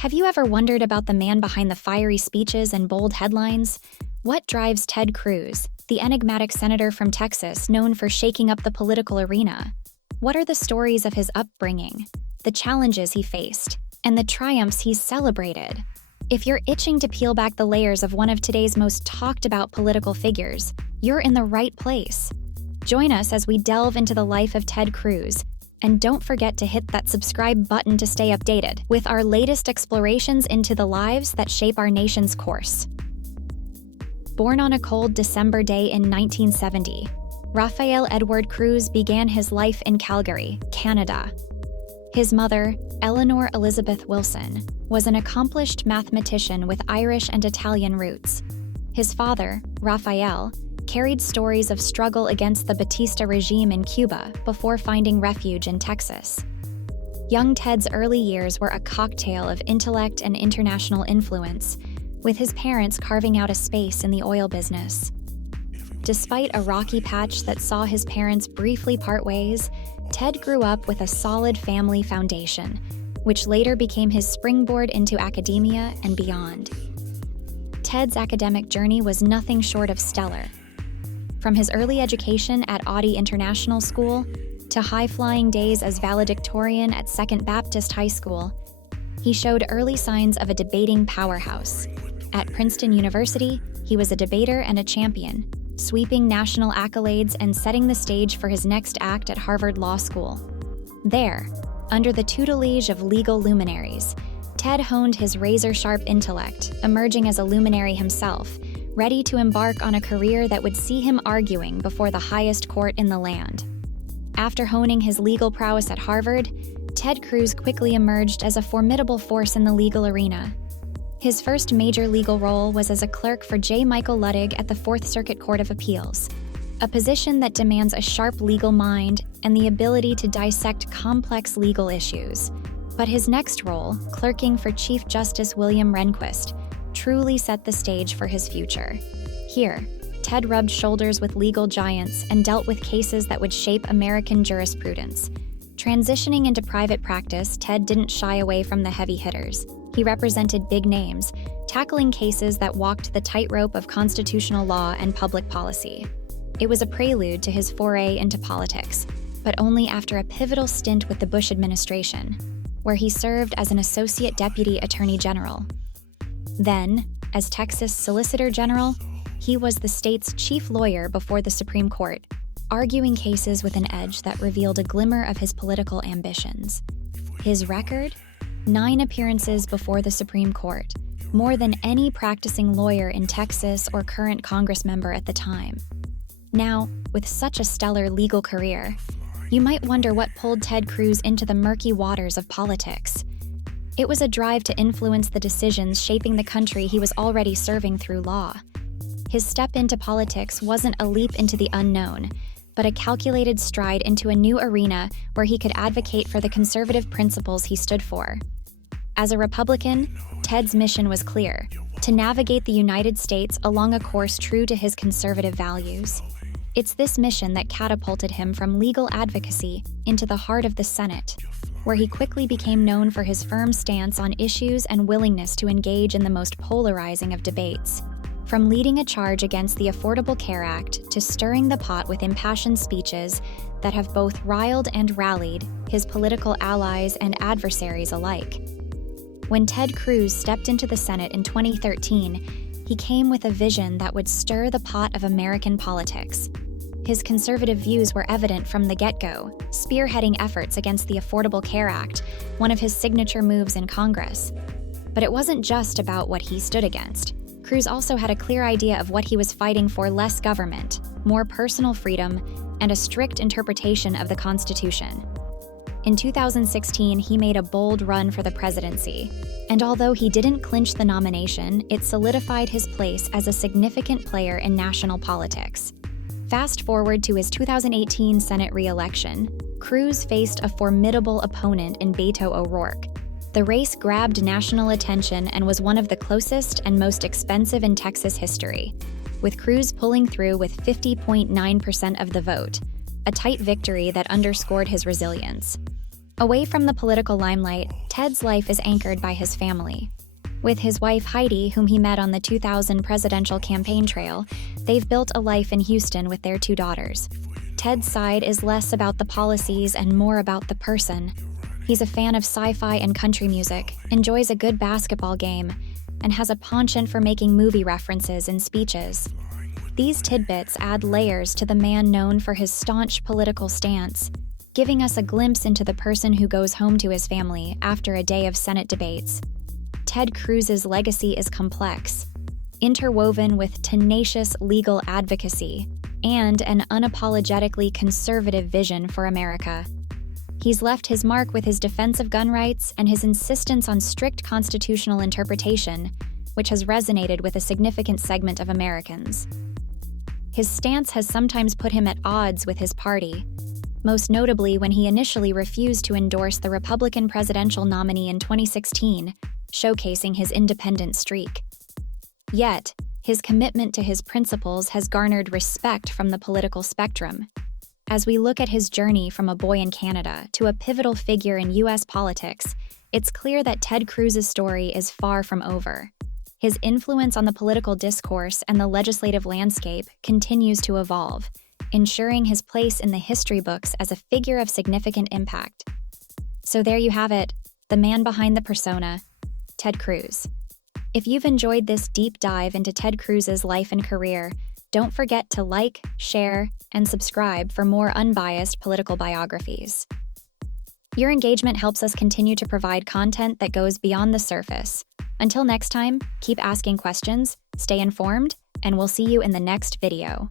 Have you ever wondered about the man behind the fiery speeches and bold headlines? What drives Ted Cruz, the enigmatic senator from Texas known for shaking up the political arena? What are the stories of his upbringing, the challenges he faced, and the triumphs he's celebrated? If you're itching to peel back the layers of one of today's most talked about political figures, you're in the right place. Join us as we delve into the life of Ted Cruz, and don't forget to hit that subscribe button to stay updated with our latest explorations into the lives that shape our nation's course. Born on a cold December day in 1970, Raphael Edward Cruz began his life in Calgary, Canada. His mother, Eleanor Elizabeth Wilson, was an accomplished mathematician with Irish and Italian roots. His father, Raphael, carried stories of struggle against the Batista regime in Cuba before finding refuge in Texas. Young Ted's early years were a cocktail of intellect and international influence, with his parents carving out a space in the oil business. Despite a rocky patch that saw his parents briefly part ways, Ted grew up with a solid family foundation, which later became his springboard into academia and beyond. Ted's academic journey was nothing short of stellar. From his early education at Audi International School to high-flying days as valedictorian at Second Baptist High School, he showed early signs of a debating powerhouse. At Princeton University, he was a debater and a champion, sweeping national accolades and setting the stage for his next act at Harvard Law School. There, under the tutelage of legal luminaries, Ted honed his razor-sharp intellect, emerging as a luminary himself, ready to embark on a career that would see him arguing before the highest court in the land. After honing his legal prowess at Harvard, Ted Cruz quickly emerged as a formidable force in the legal arena. His first major legal role was as a clerk for J. Michael Luttig at the Fourth Circuit Court of Appeals, a position that demands a sharp legal mind and the ability to dissect complex legal issues. But his next role, clerking for Chief Justice William Rehnquist, truly set the stage for his future. Here, Ted rubbed shoulders with legal giants and dealt with cases that would shape American jurisprudence. Transitioning into private practice, Ted didn't shy away from the heavy hitters. He represented big names, tackling cases that walked the tightrope of constitutional law and public policy. It was a prelude to his foray into politics, but only after a pivotal stint with the Bush administration, where he served as an associate deputy attorney general. Then, as Texas Solicitor General, he was the state's chief lawyer before the Supreme Court, arguing cases with an edge that revealed a glimmer of his political ambitions. His record? 9 appearances before the Supreme Court, more than any practicing lawyer in Texas or current Congress member at the time. Now, with such a stellar legal career, you might wonder what pulled Ted Cruz into the murky waters of politics. It was a drive to influence the decisions shaping the country he was already serving through law. His step into politics wasn't a leap into the unknown, but a calculated stride into a new arena where he could advocate for the conservative principles he stood for. As a Republican, Ted's mission was clear: to navigate the United States along a course true to his conservative values. It's this mission that catapulted him from legal advocacy into the heart of the Senate, where he quickly became known for his firm stance on issues and willingness to engage in the most polarizing of debates. From leading a charge against the Affordable Care Act to stirring the pot with impassioned speeches that have both riled and rallied his political allies and adversaries alike. When Ted Cruz stepped into the Senate in 2013, he came with a vision that would stir the pot of American politics. His conservative views were evident from the get-go, spearheading efforts against the Affordable Care Act, one of his signature moves in Congress. But it wasn't just about what he stood against. Cruz also had a clear idea of what he was fighting for: less government, more personal freedom, and a strict interpretation of the Constitution. In 2016, he made a bold run for the presidency, and although he didn't clinch the nomination, it solidified his place as a significant player in national politics. Fast forward to his 2018 Senate re-election, Cruz faced a formidable opponent in Beto O'Rourke. The race grabbed national attention and was one of the closest and most expensive in Texas history, with Cruz pulling through with 50.9% of the vote, a tight victory that underscored his resilience. Away from the political limelight, Ted's life is anchored by his family. With his wife Heidi, whom he met on the 2000 presidential campaign trail, they've built a life in Houston with their 2 daughters. Ted's side is less about the policies and more about the person. He's a fan of sci-fi and country music, enjoys a good basketball game, and has a penchant for making movie references in speeches. These tidbits add layers to the man known for his staunch political stance, giving us a glimpse into the person who goes home to his family after a day of Senate debates. Ted Cruz's legacy is complex, interwoven with tenacious legal advocacy and an unapologetically conservative vision for America. He's left his mark with his defense of gun rights and his insistence on strict constitutional interpretation, which has resonated with a significant segment of Americans. His stance has sometimes put him at odds with his party, most notably when he initially refused to endorse the Republican presidential nominee in 2016, showcasing his independent streak. Yet, his commitment to his principles has garnered respect from the political spectrum. As we look at his journey from a boy in Canada to a pivotal figure in U.S. politics, it's clear that Ted Cruz's story is far from over. His influence on the political discourse and the legislative landscape continues to evolve, ensuring his place in the history books as a figure of significant impact. So there you have it, the man behind the persona, Ted Cruz. If you've enjoyed this deep dive into Ted Cruz's life and career, don't forget to like, share, and subscribe for more unbiased political biographies. Your engagement helps us continue to provide content that goes beyond the surface. Until next time, keep asking questions, stay informed, and we'll see you in the next video.